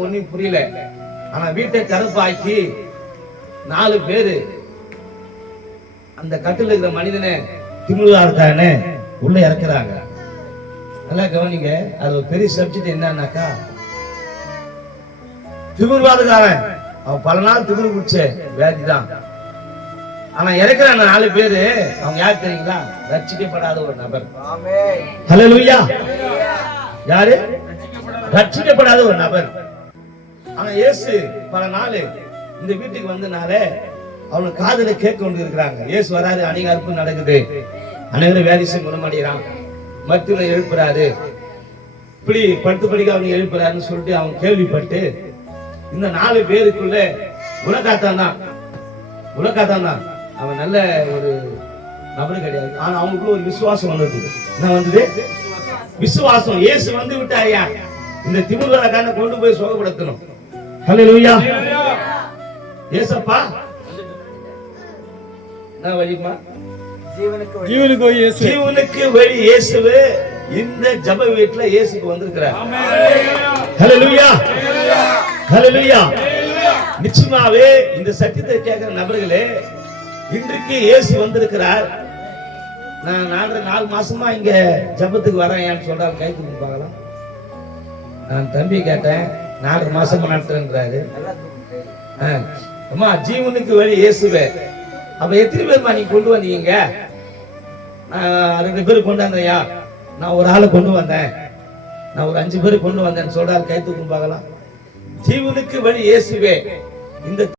சொல்றாங்க ஒன்னும் புரியல. ஆனா வீட்டை கருப்பாக்கி 4 பேரு அந்த கட்டில் இருக்கிற மனிதனை திமுக இருக்கான்னு உள்ள இறக்குறாங்க. நல்லா கவனிங்க, அது ஒரு பெரிய சப்ஜெக்ட். என்னன்னாக்கா, திமிர்வாதக்காரன் அவன் பல நாள் திமிர் குடிச்ச வியாதி தான். ஆனா இறக்குற அந்த 4 பேரு அவங்க யார் தெரியுங்களா? ரட்சிக்கப்படாத ஒரு நபர். ஹல்லேலூயா. யாரு? ரட்சிக்கப்படாத ஒரு நபர். ஆனா இயேசு பல நாள் இந்த வீட்டுக்கு வந்தனால அவனுக்கு காதுல கேட்க கொண்டு இருக்கிறாங்க. இயேசு வராரு, அநேக அற்புதம் நடக்குது, அனைவரும் வியாதிசம் குணமடைகிறான், மருத்துவரை எழுப்புறாரு, இப்படி படுத்து படிக்க அவனை எழுப்புறாருன்னு சொல்லிட்டு அவன் கேள்விப்பட்டு இந்த 4 பேருக்குள்ள உலகாத்தான் தான் அவன் நல்ல ஒரு நபரு கிடையாது. ஆனா அவனுக்குள்ள ஒரு விசுவாசம் வந்தது. என்ன வந்தது? விசுவாசம். இயேசு வந்து விட்டாயா, இந்த திமிர்வாதக்காரனை கொண்டு போய் சுகப்படுத்தணும். ஹல்லேலூயா. ஏசப்பா என்ன வழிமா? ஜீவனுக்கு வழி இயேசுவே. இந்த ஜெப வீட்ல இயேசுக்கு வந்திருக்கிறார். ஹல்லேலூயா. ஹல்லேலூயா. நிச்சயமாவே இந்த சத்தியத்தை கேட்கிற நபர்களே, இன்றைக்கு இயேசு வந்திருக்கிறார். நான் 4 மாசமா இங்க ஜெபத்துக்கு வரேன் சொல்றாரு. கை தூக்கி பார்க்கலாம். நான் தம்பி கேட்டேன், 4 மாசமா நடத்துறேன்றாரு. அம்மா ஜீவனுக்கு வழி இயேசுவே. அப்ப எத்தனை பேர்மா நீங்க கொண்டு வந்தீங்க? 2 பேர் கொண்டு வந்தையா? நான் ஒரு ஆளை கொண்டு வந்தேன். நான் ஒரு 5 பேர் கொண்டு வந்தேன்னு சொல்றாரு. கை தூக்கி பார்க்கலாம். ஜீவனுக்கு வழி இயேசுவே. இந்த